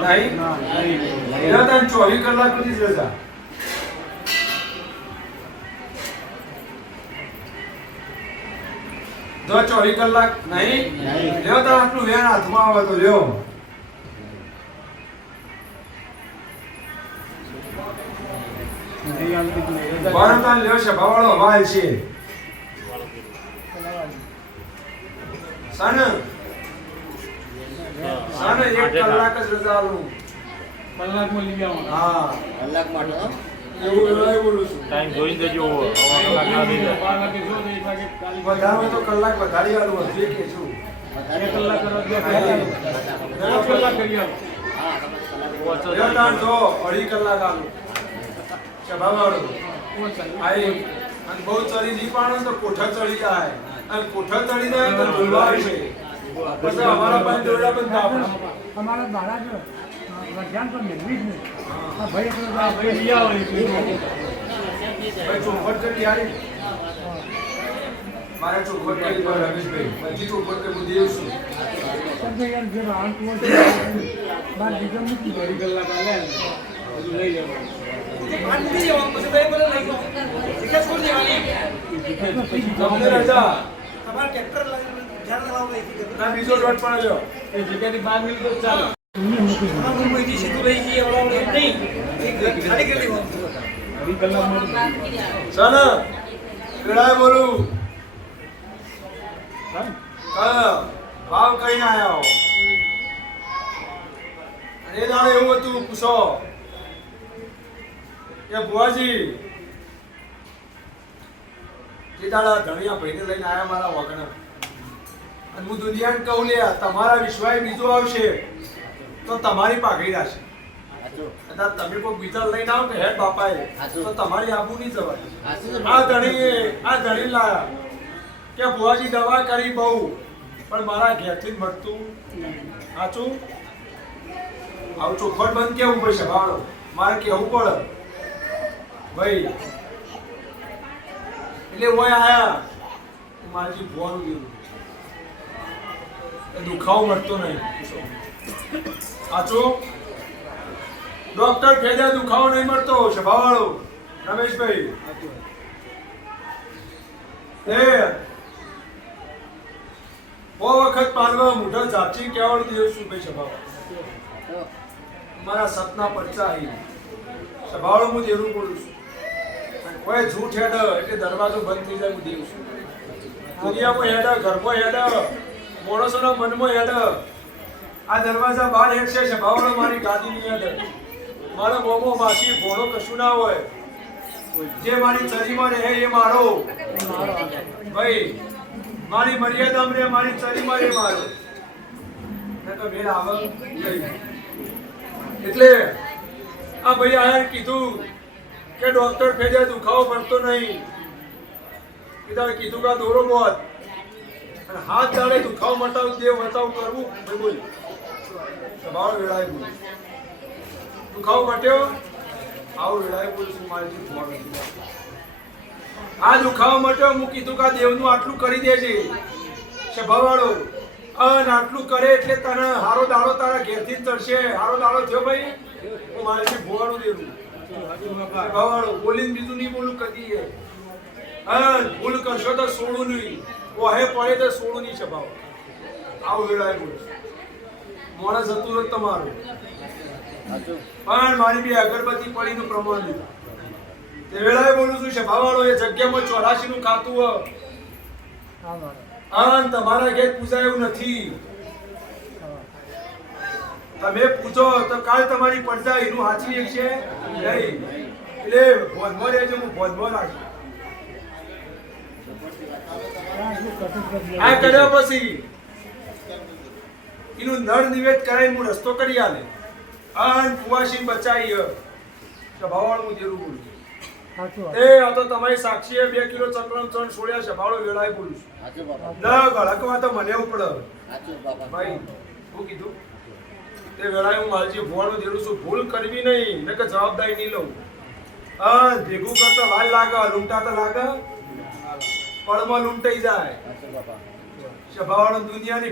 નહીં એના તને 24 કલાક સુધી જ રજા જો 24 કલાક નહીં લ્યો તો આટલું વેણ હાથમાં આવે તો લ્યો ભારતાન લ્યો છે ભાવાળો વાલ છે સાને 1 કલાક જ રજા આલું કલાકમાં લઈ આવો. હા કલાક માટે એવું બોલું છું ટાઈમ જોઈ દેજો કલાક ના થઈ જાય 12 વાગે જો તો 1 વાગે કાલી વધારે તો કલાક વધારી આલું હજી કે છું 1 કલાક કરવા દો. 10 કલાક કરી આવો. લ્યો તો 2.5 કલાક આલું છે ભાવાળો કોણ ચાલે? આઈ અને બહુ ચડી નહીં પાડો તો કોઠા ચડી જાય અને કોઠા ચડી જાય તો ધોળવા આવશે પછી અમારા પાસે દોડા બંધ આપણે અમારા બાળા જો ધ્યાન તો મેળવી જ નહીં. આ ભાઈ આપણે આ ભાઈ લઈ આવો એટલે ભાઈ ચોખવટ કરી યારી મારે ચોખવટ કરી પર રમેશભાઈ બધી ચોખવટ કરી હું દેવ છું તમે યાર જે રાણ કો બાર બીજો મૂકી 2 કલાક આલે બધું લઈ જવાનું. તમને રજા ટ્રેક્ટર ના બીજો ડોટ પણ લ્યો એ જગ્યાથી 12 મિનિટ તો ચાલે. સન કેળાય બોલું ભાવ કઈને આયા હો અને એ દાડે એવું હતું પૂછો કે બુઆજી જે દાડા ધણિયા ભાઈને લઈને આયા મારા વગણ અને હું દુનિયાને કહું લે તમારા વિશ્વાસ બીજો આવશે તો તમારી પાઘડી રાખશે કદાચ તમે કોઈ બીજા લઈને આવો કે હેડ બાપાએ તો તમારી આબુ નહીં જવાય આ ધણી લાયા કે બુઆજી દવા કરી બહુ પણ મારા ઘેરથી જ મળતું સાચું આવું ચોખવટ બંધ કેવું પડશે ભાડો મારે કેવું પડે ભાઈ એટલે ઓય આયા મારી ભોવાનું દીધું દુખાવો મળતો નહીં સાચું ડોક્ટર ફેદા દુખાવો નહીં મળતો સભાવાળો રમેશભાઈ એ બહુ વખત પાલવા મોઢા ઝાપચી કેવળ દેવ છું ભાઈ સભાવાળો મારા સપના પડચા આવી સભાવાળો હું દેવું બોલું છું કોઈ જૂઠ હેડ એટલે દરવાજો બંધ થઈ જાય હું દેવું છું દુનિયામાં હેડ ઘરમાં હેડ માણસોના મનમાં હેડ આ દરવાજા બહાર હેડ છે સભાવાળો મારી ગાદીની હેડ મારો મોમો માસી ભોળો કશું ના હોય જે મારી ચરીમાં રહે એ મારો ભાઈ મારી મર્યાદામાં રહે મારી ચરીમાં રહે મારો ને તો મેળ આવે એટલે આ ભાઈ આયા કીધું કે ડોક્ટર ફેજે દુખાવો પડતો નહીં કીધું કે દોરો મોત અને હાથ ચાલે દુખાવો મટાવ દેવ બતાવ કરવું ભાઈ બોલ સ્વભાવ વેળાય બોલ દુખાવો મટ્યો આવું વેળાય બોલ છું મારી ફોન આ દુખાવો મટ્યો હું કીધું કે દેવનું આટલું કરી દેજે સ્વભાવવાળો અન આટલું કરે એટલે તને હારો દાડો તારા ઘેરથી જ ચડશે હારો દાડો થયો ભાઈ હું મારી ભોવાનું દેવું સ્વભાવવાળો બોલીને બીજું નહીં બોલું કદી ભૂલ કરશો તો સોળું નહીં ઓહે પડે તો સોળું નહીં સ્વભાવ આવું વેળાય બોલ મોડા જતું રહે તમારું પણ મારી બી અગરબત્તી પડીનું પ્રમાણ લીધું તે વેળાએ બોલું છું સ્વભાવવાળો એ જગ્યામાં 84 નું ખાતું અન તમારા ઘેર પૂજાય એવું નથી તમે પૂછો તો કાલ તમારી પડતા એનું હાચવી એક છે નહીં એટલે ભોજમો રહેજો હું ભોજમો રાખી આ કર્યા પછી એનું નળ નિવેદ કરાવીને હું રસ્તો કરી આલે અન કુવાસી બચાઈ સ્વભાવવાળો હું જેરું બોલું એ આ તો તમારી સાક્ષીએ 2 કિલો ચક્રમ ચણ છોડ્યા છે ભાળો વેળાએ બોલું છું ના ગળકવા તો મને ઉપડે ભાઈ શું કીધું તે વેળાએ હું માલજી ભોવાનું દેડું છું ભૂલ કરવી નહીં ને કે જવાબદારી નહીં લઉં ભેગું કરતા વાર લાગે લૂંટા તો લાગે પળમાં લૂંટાઈ જાય સ્વભાવવાળો દુનિયાની